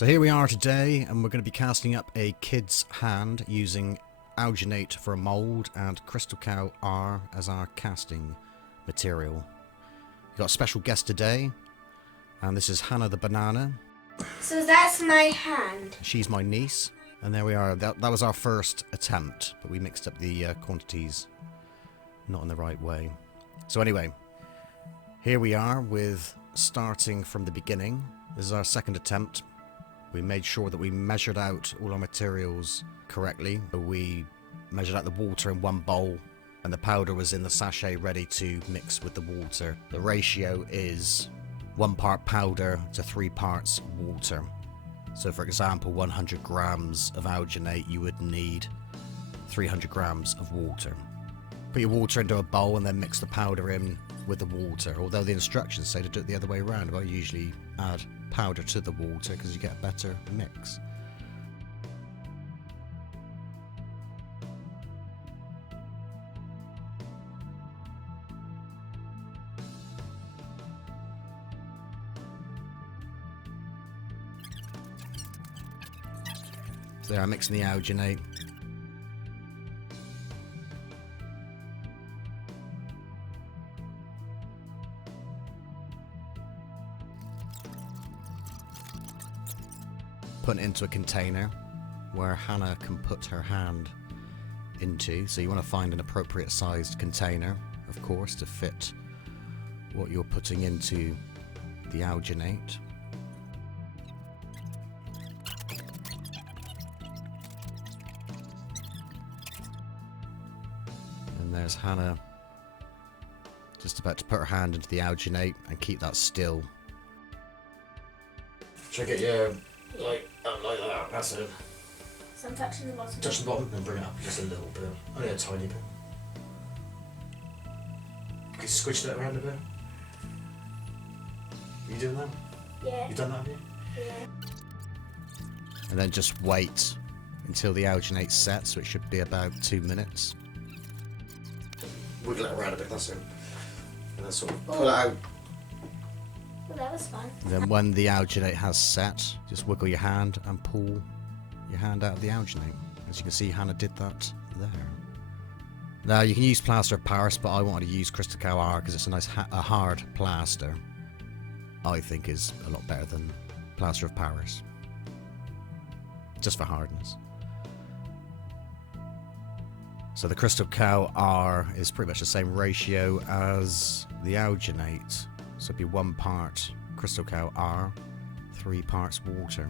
So here we are today, and we're going to be casting up a kid's hand using Alginate for a mould and Crystacal R as our casting material. We've got a special guest today, and this is Hannah the Banana. So that's my hand. She's my niece, and there we are. That was our first attempt, but we mixed up the quantities not in the right way. So anyway, here we are with starting from the beginning. This is our second attempt. We made sure that we measured out all our materials correctly. We measured out the water in one bowl, and the powder was in the sachet ready to mix with the water. The ratio is 1 part powder to 3 parts water. So for example, 100 grams of alginate, you would need 300 grams of water. Put your water into a bowl and then mix the powder in with the water, although the instructions say to do it the other way around. I usually add powder to the water because you get a better mix. So there, I'm mixing the alginate. Put it into a container where Hannah can put her hand into. So you want to find an appropriate sized container, of course, to fit what you're putting into the alginate. And there's Hannah just about to put her hand into the alginate and keep that still. Check it, yeah. Like that, that's it. So I'm touching the bottom. Touch the bottom and bring it up just a little bit. Only a tiny bit. You squish that around a bit. Are you doing that? Yeah. You done that, have you? Yeah. And then just wait until the alginate's set, so it should be about 2 minutes. Wiggle it around a bit, that's it. And then sort of pull it out. Well, that was fun. And then when the alginate has set, just wiggle your hand and pull your hand out of the alginate. As you can see, Hannah did that there. Now you can use Plaster of Paris, but I wanted to use Crystacal R because it's a nice a hard plaster. I think is a lot better than Plaster of Paris. Just for hardness. So the Crystacal R is pretty much the same ratio as the alginate. So it'd be 1 part Crystacal R, 3 parts water.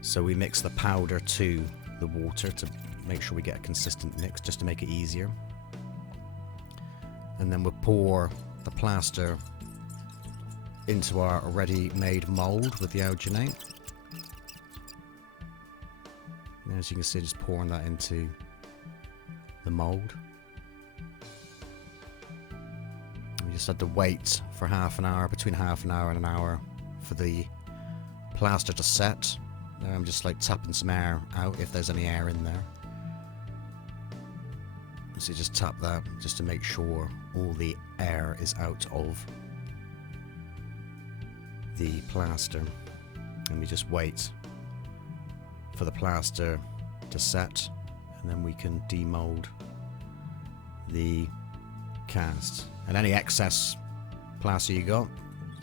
So we mix the powder to the water to make sure we get a consistent mix, just to make it easier. And then we'll pour the plaster into our already made mould with the alginate. And as you can see, just pouring that into the mould. We just had to wait for half an hour, between half an hour and an hour, for the plaster to set. Now I'm just like tapping some air out if there's any air in there. So you just tap that just to make sure all the air is out of the plaster. And we just wait for the plaster to set, and then we can demold the cast. And any excess plaster you got,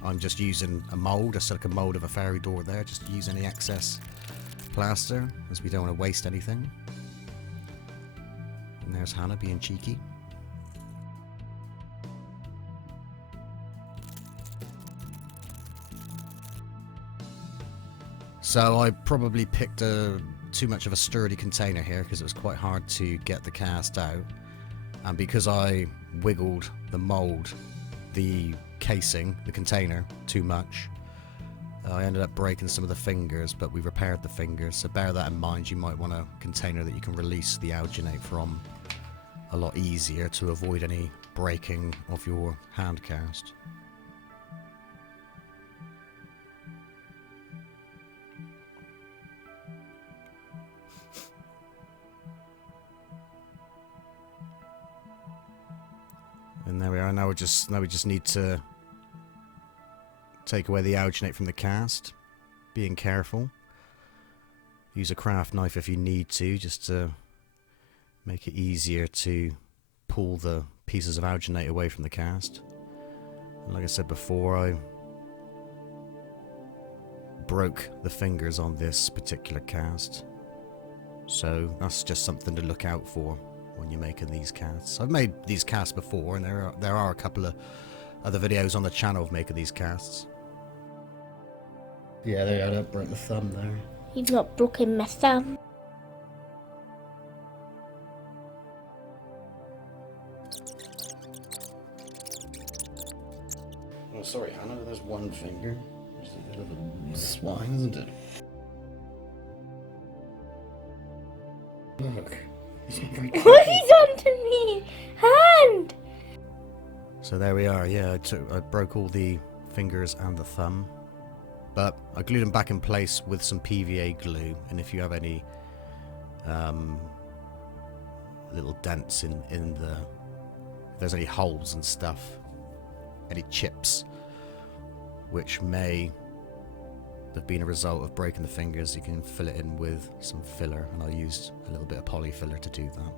I'm just using a mould, a silicone mould of a fairy door there. Just use any excess plaster, as we don't want to waste anything. And there's Hannah being cheeky. So I probably picked too much of a sturdy container here because it was quite hard to get the cast out. And because I wiggled the mould, the casing, the container, too much, I ended up breaking some of the fingers, but we repaired the fingers. So bear that in mind. You might want a container that you can release the alginate from a lot easier to avoid any breaking of your hand cast. And there we are. Now we just need to take away the alginate from the cast, being careful. Use a craft knife if you need to, just to make it easier to pull the pieces of alginate away from the cast. And like I said before, I broke the fingers on this particular cast, so that's just something to look out for when you're making these casts. I've made these casts before, and there are a couple of other videos on the channel of making these casts. Yeah, there, I broke the thumb there. You've not broken my thumb. Oh, sorry, Hannah, there's one finger. There's a bit of a swine, isn't it? Look. What have you done to me? Hand! So there we are, yeah, I broke all the fingers and the thumb. But I glued them back in place with some PVA glue, and if you have any little dents in the, if there's any holes and stuff, any chips, which may have been a result of breaking the fingers, you can fill it in with some filler, and I used a little bit of poly filler to do that.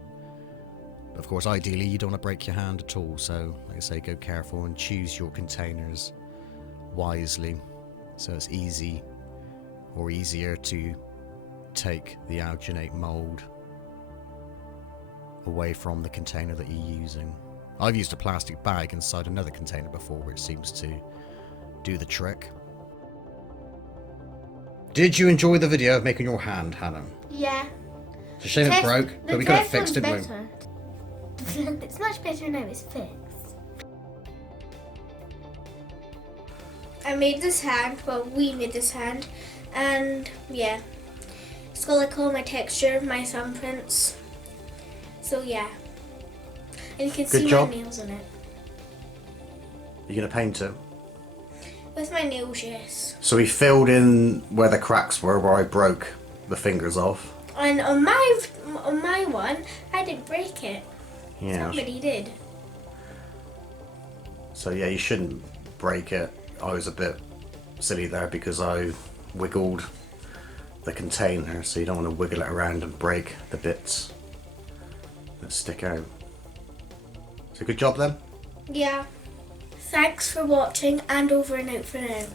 But of course, ideally, you don't want to break your hand at all, so like I say, go careful and choose your containers wisely, so it's easy or easier to take the alginate mold away from the container that you're using. I've used a plastic bag inside another container before, which seems to do the trick. Did you enjoy the video of making your hand, Hannah? Yeah. It's a shame it broke, but we got it fixed, didn't we? It's much better now it's fixed. I made this hand, well, we made this hand, and yeah, it's got like all my texture, my thumbprints, so yeah, and you can see my nails in it. You're going to paint it? With my nails, yes. So we filled in where the cracks were, where I broke the fingers off. And on my one, I didn't break it. Yeah. Somebody did. So yeah, you shouldn't break it. I was a bit silly there because I wiggled the container, so you don't want to wiggle it around and break the bits that stick out. So good job then. Yeah. Thanks for watching, and over and out for now.